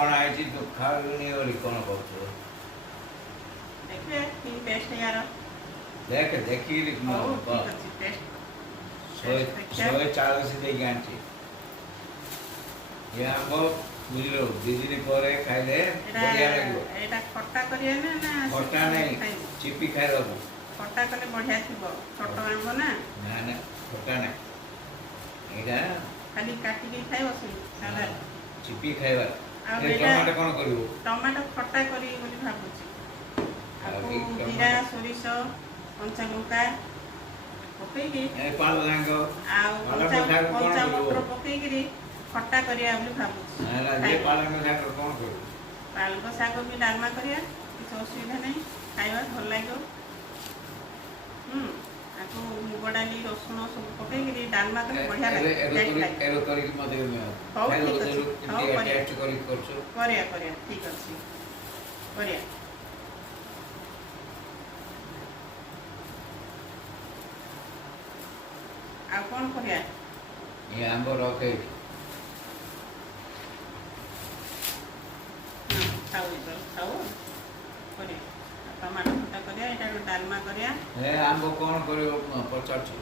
କ'ଣ ହେଇଛି ତୁ ଖାଉନି ବୋଲି କ'ଣ କହୁଛୁ? ଦେଖିବେ କି ଟେଷ୍ଟ ୟାର। ଦେଖ ଦେଖିକିରି ହଉ କହ। ଠିକ୍ ଅଛି ଟେଷ୍ଟ। 140 ଦେଇକି ଆଣିଛି। ଏ ଆମ୍ବ ବୁଝିଲୁ 2 ଦିନ ପରେ ଖାଇଲେ ବଢ଼ିଆ ଲାଗିବ। ଏଇଟା ଖଟା କରିବା ନା ଖଟା ନାହିଁ ଚିପି ଖାଇବାକୁ। ଖଟା କଲେ ବଢ଼ିଆ ଥିବ। ଛୋଟ ଆମ୍ବ ନା। ନା ନା ଖଟା ନାହିଁ ଏଇଟା ଖାଲି କାଟିକି ଖାଇବ ସେ ସାଲାଡ। ଚିପି ଖାଇବା। ଆଉ ଟମାଟୋ କ'ଣ କରିବୁ? ଟମାଟୋ ଖଟା କରିବି ବୋଲି ଭାବୁଛି। ଆଉ ଟମାଟୋ। ଜିରା ସୋରିଷ କଞ୍ଚା ଲଙ୍କା ପକେଇକି ପାଳଙ୍ଗ ଶାଗ ଆଉ ପାଳଙ୍ଗ ଶାଗ କ'ଣ କଞ୍ଚା କରିବୁ? ମଟର ପକେଇକିରି ଖଟା କରିବା ବୋଲି ଭାବୁଛି। ପାଳଙ୍ଗ ଶାଗ କ'ଣ କରିବୁ? ପାଳଙ୍ଗ ଶାଗ ବି ଡାଲମା କରିବା କିଛି ଅସୁବିଧା ନାହିଁ ଖାଇବା ଭଲ ଲାଗିବ। ଆକୁ ମୁଗ ଡାଲି ରସୁଣ ସବୁ ପକେଇକିରି ଡାଲମା କଲେ ବଢ଼ିଆ ଲାଗିବ। କରିକି ମୋତେ ହଉ ଠିକ୍ ଅଛି। ହଉ ଟେଷ୍ଟ କରିକି କରୁଛୁ। କରିବା ଠିକ୍ ଅଛି କରିବା। ଆଉ କ'ଣ କରିବା? ଏ ଆମ୍ବ ରଖେ ଖାଉ ଖାଉ କରିବା। ଟମାଟୋ ଖଟା କରିବା ଏଇଟା ଡାଲମା କରିବା। ଆମ୍ବ କ'ଣ କରିବ ପଚାରୁଛୁ?